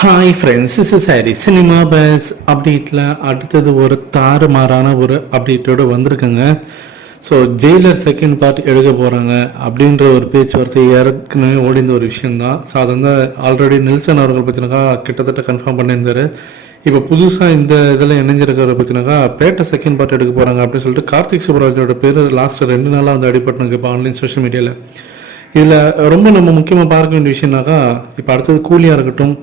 Hi friends, this is Harry. Cinema bus அப்டேட்டில் அடுத்தது ஒரு தாறுமாறான ஒரு அப்டேட்டோடு வந்திருக்குங்க. ஸோ ஜெயிலர் செகண்ட் பார்ட் எடுக்க போகிறாங்க அப்படின்ற ஒரு பேச்சுவார்த்தை ஏற்கனவே ஓடிந்த ஒரு விஷயந்தான். ஸோ அது வந்து ஆல்ரெடி நெல்சன் அவர்கள் பற்றினாக்கா கிட்டத்தட்ட கன்ஃபார்ம் பண்ணியிருந்தார். இப்போ புதுசாக இந்த இதில் இணைஞ்சிருக்கிறத பற்றினாக்கா பேட்டை செகண்ட் பார்ட் எடுக்க போகிறாங்க அப்படின்னு சொல்லிட்டு கார்த்திக் சுப்ராஜோட பேர் லாஸ்ட் 2 நாளாக வந்து அடிபட்டுனுக்கு இப்போ ஆன்லைன் சோஷியல் மீடியாவில். இதில் ரொம்ப நம்ம முக்கியமாக பார்க்க வேண்டிய விஷயம்னாக்கா, இப்போ அடுத்தது கூலியாக இருக்கட்டும்,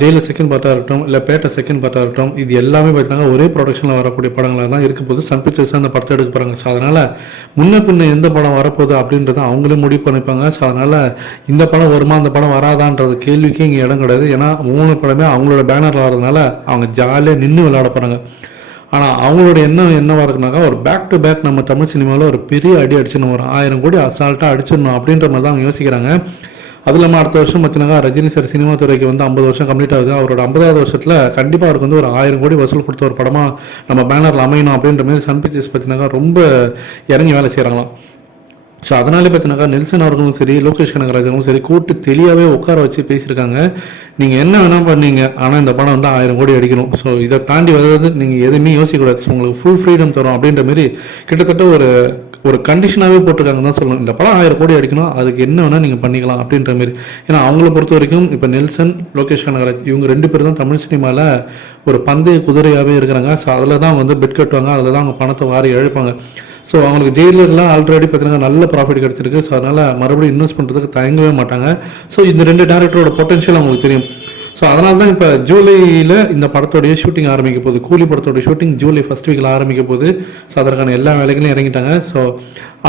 ஜெயிலர் செகண்ட் பார்ட்டாக இருக்கட்டும், இல்லை பேட்டை செகண்ட் பார்ட்டாக இருக்கட்டும், இது எல்லாமே பார்த்தீங்கன்னா ஒரே ப்ரொடக்ஷனில் வரக்கூடிய படங்களாக தான் இருக்க போது. சன் பிக்சர்ஸ் அந்த படத்தை எடுக்க போகிறாங்க. ஸோ அதனால் முன்ன பின்ன எந்த படம் வரப்போகுது அப்படின்றத அவங்களே முடிவு பண்ணிப்பாங்க. ஸோ அதனால் இந்த படம் வருமா அந்த படம் வராதான்றது கேள்விக்கே இங்கே இடம் கிடையாது. ஏன்னா 3 படமே அவங்களோட பேனரில் வரதுனால அவங்க ஜாலியாக நின்று விளையாட போகிறாங்க. ஆனால் அவங்களோட எண்ணம் என்னவாக இருக்குனாக்கா, ஒரு பேக் டு பேக் நம்ம தமிழ் சினிமாவில் ஒரு பெரிய அடி அடிச்சிடணும், ஒரு 1000 கோடி அசால்ட்டாக அடிச்சிடணும் அப்படின்ற மாதிரி தான் அவங்க யோசிக்கிறாங்க. அது இல்லாமல் அடுத்த வருஷம் பார்த்தீங்கன்னா ரஜினி சார் சினிமா துறைக்கு வந்து 50 வருஷம் கம்ப்ளீட் ஆகுது. அவரோட 50வது வருஷத்தில் கண்டிப்பாக அவருக்கு வந்து ஒரு 1000 கோடி வசூல் கொடுத்த ஒரு படமாக நம்ம பேனரில் அமையணும் அப்படின்ற மாதிரி சன் பிக்சர்ஸ் பார்த்தீங்கன்னா ரொம்ப இறங்கி வேலை செய்கிறாங்களாம். ஸோ அதனாலே பார்த்தீங்கன்னாக்கா நெல்சன் அவர்களும் சரி, லோகேஷ் கனகராஜனும் சரி கூட்டு தெளிவாகவே உட்கார வச்சு பேசியிருக்காங்க. நீங்கள் என்ன வேணால் பண்ணீங்க, ஆனால் இந்த படம் வந்து 1000 கோடி அடிக்கணும். ஸோ இதை தாண்டி வர்றது நீங்கள் எதுவுமே யோசிக்கக்கூடாது. ஸோ உங்களுக்கு ஃபுல் ஃப்ரீடம் தரும் அப்படின்ற மாரி கிட்டத்தட்ட ஒரு கண்டிஷனாகவே போட்டிருக்காங்க தான் சொல்லணும். இந்த படம் 1000 கோடி அடிக்கணும், அதுக்கு என்ன வேணால் நீங்கள் பண்ணிக்கலாம் அப்படின்ற மாரி. ஏன்னா அவங்கள பொறுத்த வரைக்கும் இப்போ நெல்சன், லோகேஷ் கனகராஜ் இவங்க 2 பேர் தான் தமிழ் சினிமாவில் ஒரு பந்தய குதிரையாகவே இருக்கிறாங்க. ஸோ அதில் தான் வந்து பெட் கட்டுவாங்க, அதில் தான் அவங்க பணத்தை வாரி இழப்பாங்க. ஸோ அவங்களுக்கு ஜெயிலர்லாம் ஆல்ரெடி பார்த்தீங்கன்னா நல்ல ப்ராஃபிட் கிடச்சிருக்கு. ஸோ அதனால் மறுபடியும் இன்வெஸ்ட் பண்ணுறதுக்கு தயங்கவே மாட்டாங்க. ஸோ இந்த 2 டேரக்டரோட பொட்டன்ஷியல் அவங்களுக்கு தெரியும். ஸோ அதனால தான் இப்போ ஜூலையில் இந்த படத்தோடைய ஷூட்டிங் ஆரம்பிக்க போகுது. கூலி படத்தோடைய ஷூட்டிங் ஜூலை ஃபர்ஸ்ட் வீக்கில் ஆரம்பிக்க போகுது. ஸோ அதற்கான எல்லா வேலைகளையும் இறங்கிட்டாங்க. ஸோ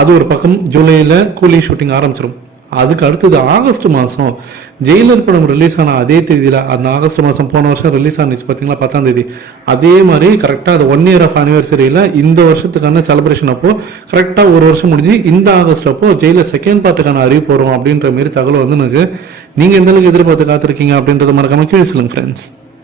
அது ஒரு பக்கம் ஜூலையில் கூலி ஷூட்டிங் ஆரம்பிச்சிடும். அதுக்கு அடுத்தது ஆகஸ்ட் மாதம் ஜெயிலர் படம் ரிலீஸ் ஆன அதே தேதியில், அந்த ஆகஸ்ட் மாதம் போன வருஷம் ரிலீஸ் ஆனிச்சு பார்த்தீங்களா, 10ஆம் தேதி. அதே மாதிரி கரெக்டாக அது 1 இயர் ஆஃப் ஆனிவர்சரியில் இந்த வருஷத்துக்கான செலிப்ரேஷன் அப்போது கரெக்டாக 1 வருஷம் முடிஞ்சு இந்த ஆகஸ்ட் அப்போது ஜெயிலர் செகண்ட் பார்ட்டுக்கான அறிவிப்பு வரும் அப்படின்ற மாரி தகவல் வந்து எனக்கு. நீங்கள் எந்த அளவுக்கு எதிர்பார்த்து காத்திருக்கீங்க அப்படின்றத மறக்காம கீழே சொல்லுங்கள் ஃப்ரெண்ட்ஸ்.